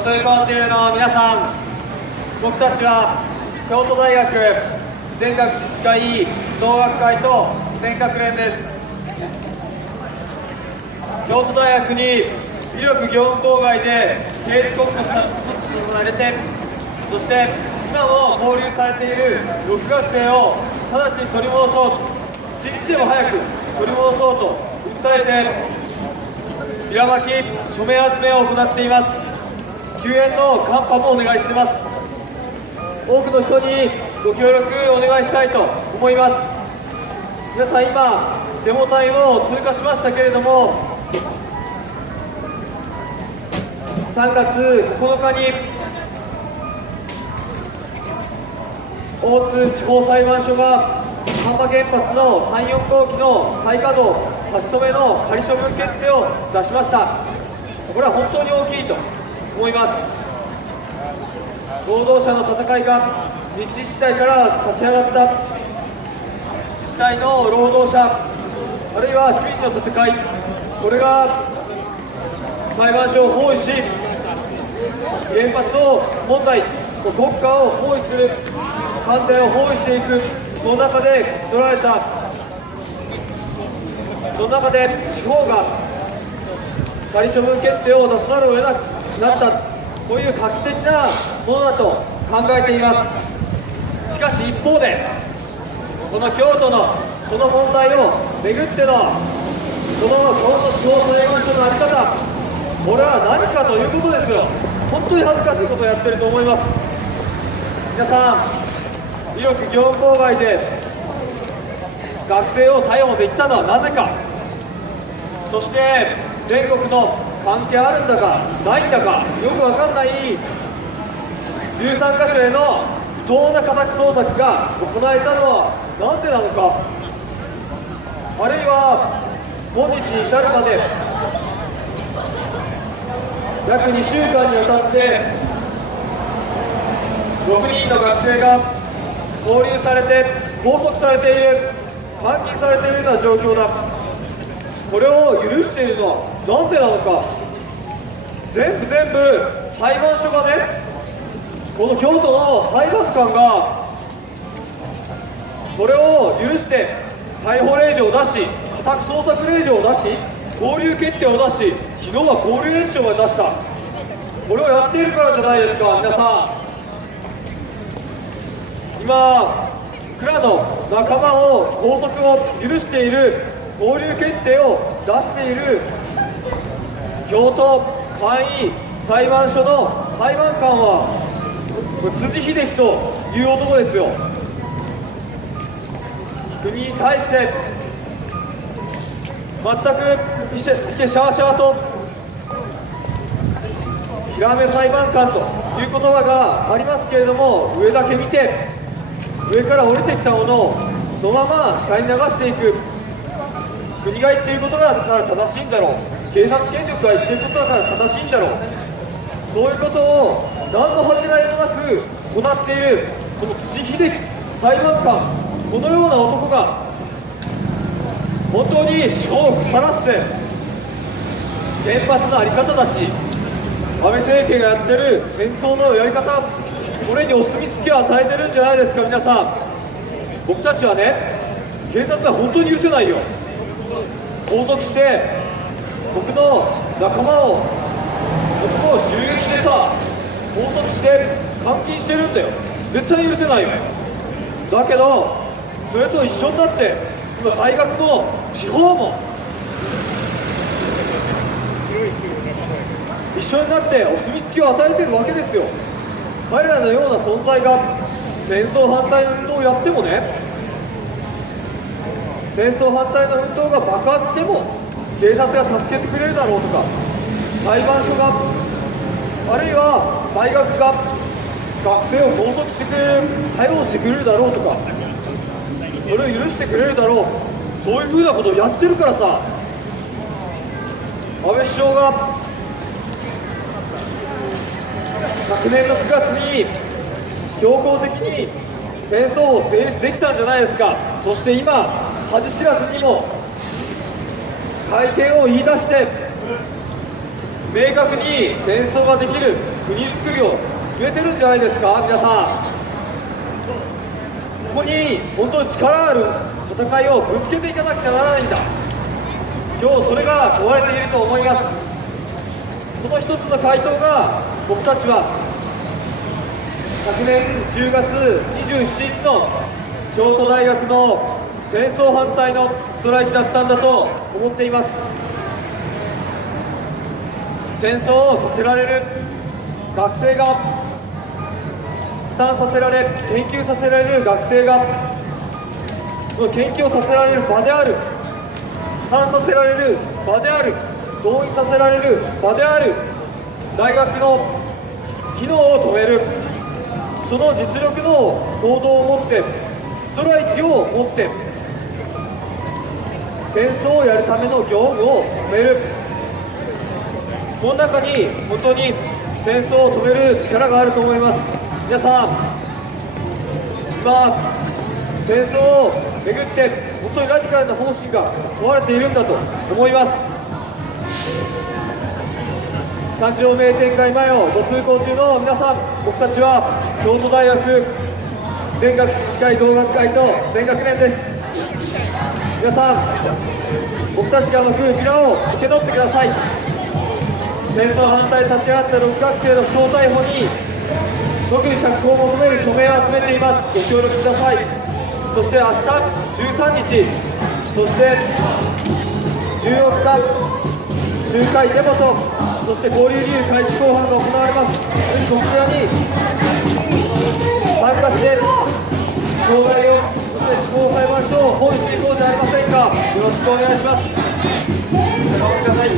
ご通行中の皆さん、僕たちは京都大学全学自治会同学会と全学連です。京都大学に威力業務妨害で刑事告訴されて、そして今も勾留されている6学生を直ちに取り戻そう、一日でも早く取り戻そうと訴えて平巻き署名集めを行っています。救援のカンパもお願いしています。多くの人にご協力お願いしたいと思います。皆さん、今デモ隊を通過しましたけれども、3月9日に大津地方裁判所が丹波原発の3、4号機の再稼働差し止めの仮処分決定を出しました。これは本当に大きいと思います。労働者の戦いが日治時代から立ち上がった自治体の労働者、あるいは市民の戦い、これが裁判所を包囲し、原発を問題、国家を包囲する、官邸を包囲していく、その中で競られた、その中で地方が仮処分決定を出さざるを得なくなった、こういう画期的なものだと考えています。しかし一方で、この京都のこの問題をめぐってのこの京都地方裁判所の在り方、これは何かということですよ。本当に恥ずかしいことをやってると思います。皆さん、威力業務妨害で学生を逮捕できたのはなぜか、そして全国の関係あるんだかないんだかよく分かんない13カ所への不当な家宅捜索が行われたのはなんでなのか、あるいは今日に至るまで約2週間にわたって6人の学生が勾留されて拘束されている、監禁されているような状況だ。これを許しているのはなんでなのか。全部裁判所がね、この京都の裁判官がそれを許して逮捕令状を出し、家宅捜索令状を出し、勾留決定を出し、昨日は勾留延長まで出した。これをやっているからじゃないですか。皆さん、今僕らの仲間を拘束を許している、勾留決定を出している京都簡易裁判所の裁判官は辻秀樹という男ですよ。国に対して全くシャワシャワとヒラメ裁判官という言葉がありますけれども、上だけ見て上から降りてきたものをそのまま下に流していく、国が言っていることだから正しいんだろう、警察権力が言っていることだから正しいんだろう、そういうことを何の恥じらいもなく行っているこの辻秀樹裁判官、このような男が本当に司法を腐らせて、原発の在り方だし、安倍政権がやってる戦争のやり方、これにお墨付きを与えてるんじゃないですか。皆さん、僕たちはね、警察は本当に許せないよ。拘束して僕の仲間を、男を襲撃してさ、拘束して監禁してるんだよ。絶対許せないよ。だけどそれと一緒になって今大学も司法も一緒になってお墨付きを与えてるわけですよ。彼らのような存在が戦争反対の運動をやってもね、戦争反対の運動が爆発しても警察が助けてくれるだろうとか、裁判所が、あるいは大学が学生を拘束してくれる、逮捕してくれるだろうとか、それを許してくれるだろう、そういうふうなことをやってるからさ、安倍首相が昨年の9月に強行的に戦争を成立できたんじゃないですか。そして今、恥知らずにも会見を言い出して、明確に戦争ができる国づくりを進めてるんじゃないですか。皆さん、ここに本当に力ある戦いをぶつけていかなくちゃならないんだ。今日それが問われていると思います。その一つの回答が、僕たちは昨年10月27日の京都大学の戦争反対のストライキだったんだと思っています。戦争をさせられる学生が、負担させられ、研究させられる学生が、その研究をさせられる場である、負担させられる場である、動員させられる場である大学の機能を止める、その実力の行動を持って、ストライキを持って、戦争をやるための業務を止める。この中に本当に戦争を止める力があると思います。皆さん、今、戦争をめぐって本当にラディカルな方針が問われているんだと思います。三条名店街前をご通行中の皆さん、僕たちは京都大学勉学自治会同学会と全学年です。皆さん、僕たちが巻く扉を受け取ってください。戦争反対立ち上がった6学生の不当逮捕に即時釈放を求める署名を集めています。ご協力ください。そして明日13日、そして14日、集会デモと、そして交流理由開始公判が行われます。ぜひこちらに参加して、障害を、そして地方裁判所を本していこうじゃありませんか。よろしくお願いします。お願いください。